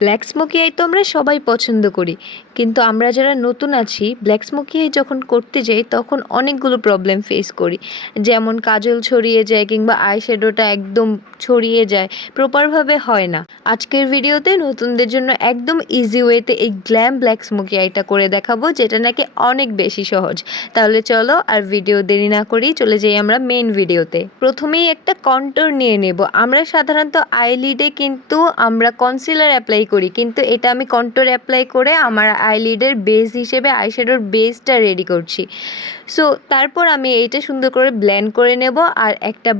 Black smoky I তো আমরা সবাই পছন্দ করি, কিন্তু আমরা যারা নতুন আছি ব্ল্যাক স্মোকি আই যখন করতে যাই তখন অনেকগুলো প্রবলেম ফেস করি। যেমন কাজল ছড়িয়ে যায় কিংবা আই শ্যাডোটা একদম ছড়িয়ে যায়, প্রপারভাবে হয় না। আজকের ভিডিওতে নতুনদের জন্য একদম ইজি ওয়েতে এই গ্ল্যাম ব্ল্যাক স্মোকি আইটা করে দেখাবো, যেটা নাকি অনেক বেশি সহজ। তাহলে চলো আর ভিডিও দেরি না করেই চলে যাই আমরা মেইন ভিডিওতে। প্রথমেই একটা কন্ট্যুর নিয়ে নেব। আমরা সাধারণত আইলিডে কিন্তু আমরা কনসিলার অ্যাপ্লাই করি, কিন্তু এটা আমি কন্ট্যুর অ্যাপ্লাই করে আমার আইলিডের বেস হিসেবে আইশ্যাডোর বেসটা রেডি করছি। সো তারপর আমি এইটা সুন্দর করে ব্লেন্ড করে নেব, আর একটা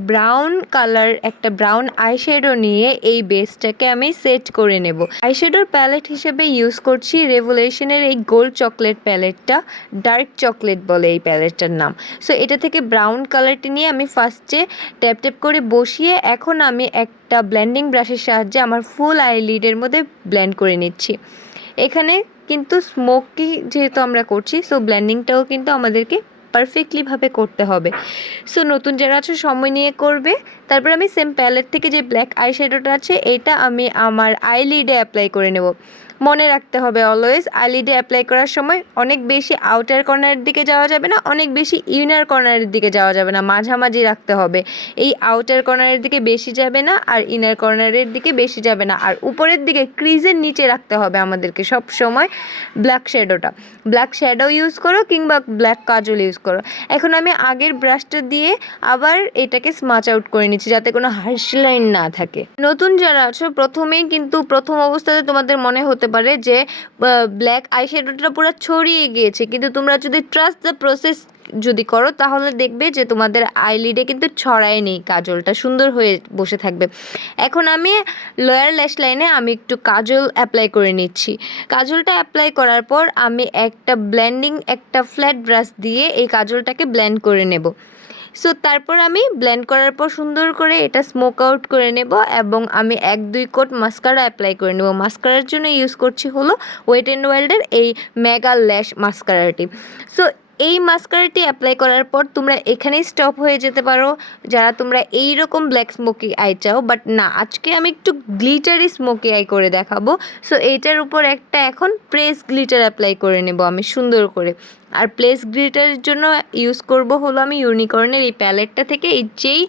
ব্রাউন আইশ্যাডো নিয়ে এই বেসটাকে আমি সেট করে নেব। আইশ্যাডোর প্যালেট হিসেবে ইউজ করছি রেভলিউশনের এই গোল্ড চকলেট প্যালেটটা, ডার্ক চকলেট বলে এই প্যালেটটার নাম। সো এটা থেকে ব্রাউন কালারটি নিয়ে আমি ফার্স্টে ট্যাপ ট্যাপ করে বসিয়ে এখন আমি একটা ব্লেন্ডিং ব্রাশের সাহায্যে আমার ফুল আইলিডের মধ্যে ব্লেন্ড করে নিচ্ছি। এখানে কিন্তু স্মোকি যেহেতু আমরা করছি, সো ব্লেন্ডিংটাও কিন্তু আমাদেরকে পারফেক্টলিভাবে করতে হবে। সো নতুন যারা আছে সময় নিয়ে করবে। তারপর আমি সেম প্যালেট থেকে যে ব্ল্যাক আইশ্যাডোটা আছে এটা আমি আমার আইলিডে অ্যাপ্লাই করে নেব। মনে রাখতে হবে অলওয়েজ আইলিডে অ্যাপ্লাই করার সময় অনেক বেশি আউটার কর্নারের দিকে যাওয়া যাবে না, অনেক বেশি ইনার কর্নারের দিকে যাওয়া যাবে না, মাঝামাঝি রাখতে হবে। এই আউটার কর্নারের দিকে বেশি যাবে না আর ইনার কর্নারের দিকে বেশি যাবে না, আর উপরের দিকে ক্রিজের নিচে রাখতে হবে আমাদেরকে সব সময় ব্ল্যাক শ্যাডোটা। ব্ল্যাক শ্যাডো ইউজ করো কিংবা ব্ল্যাক কাজল ইউজ করো। এখন আমি আগের ব্রাশটা দিয়ে আবার এটাকে স্মাচ আউট করে নিচ্ছি যাতে কোনো হার্শ লাইন না থাকে। নতুন যারা আছো প্রথমেই কিন্তু প্রথম অবস্থাতে তোমাদের মনে হতে পারে যে ব্ল্যাক আইশ্যাডোটা পুরো ছড়িয়ে গিয়েছে, কিন্তু তোমরা যদি ট্রাস্ট দ্য প্রসেস যদি করো তাহলে দেখবে যে তোমাদের আইলিডে কিন্তু ছড়ায় নেই, কাজলটা সুন্দর হয়ে বসে থাকবে। এখন আমি লোয়ার ল্যাশ লাইনে আমি একটু কাজল অ্যাপ্লাই করে নিচ্ছি। কাজলটা অ্যাপ্লাই করার পর আমি একটা ফ্ল্যাট ব্রাশ দিয়ে এই কাজলটাকে ব্লেন্ড করে নেব। সো তারপর আমি ব্লেন্ড করার পর সুন্দর করে এটা স্মোক আউট করে নেব এবং আমি 1-2 কোট মাস্কারা অ্যাপ্লাই করে নেব। মাস্কারার জন্য ইউজ করছি হলো ওয়েট অ্যান্ড ওয়াইল্ডের এই মেগা ল্যাশ মাস্কারাটি। সো এই মাস্কারাটি অ্যাপ্লাই করার পর তোমরা এখানেই স্টপ হয়ে যেতে পারো যারা তোমরা এইরকম ব্ল্যাক স্মোকি আই চাও, বাট না, আজকে আমি একটু গ্লিটারি স্মোকি আই করে দেখাবো। সো এইটার উপর একটা এখন প্রেস গ্লিটার অ্যাপ্লাই করে নেব আমি সুন্দর করে। আর প্লেস গ্লিটারের জন্য ইউজ করব হলো আমি ইউনিকর্নের এই প্যালেটটা থেকে এই যেই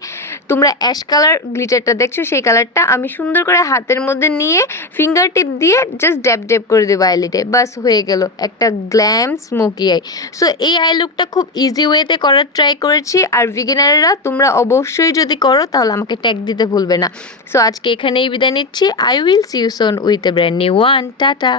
তোমরা অ্যাশ কালার গ্লিটারটা দেখছো সেই কালারটা আমি সুন্দর করে হাতের মধ্যে নিয়ে ফিঙ্গার টিপ দিয়ে জাস্ট ড্যাব ড্যাব করে দেবো আইলিডে, বাস হয়ে গেল একটা গ্ল্যাম স্মোকি আই। সো এই আই লুকটা খুব ইজি ওয়েতে করার ট্রাই করেছি, আর বিগিনাররা তোমরা অবশ্যই যদি করো তাহলে আমাকে ট্যাগ দিতে ভুলবে না। সো আজকে এখানেই বিদায় নিচ্ছি। I will see you soon with a brand new one. Tata.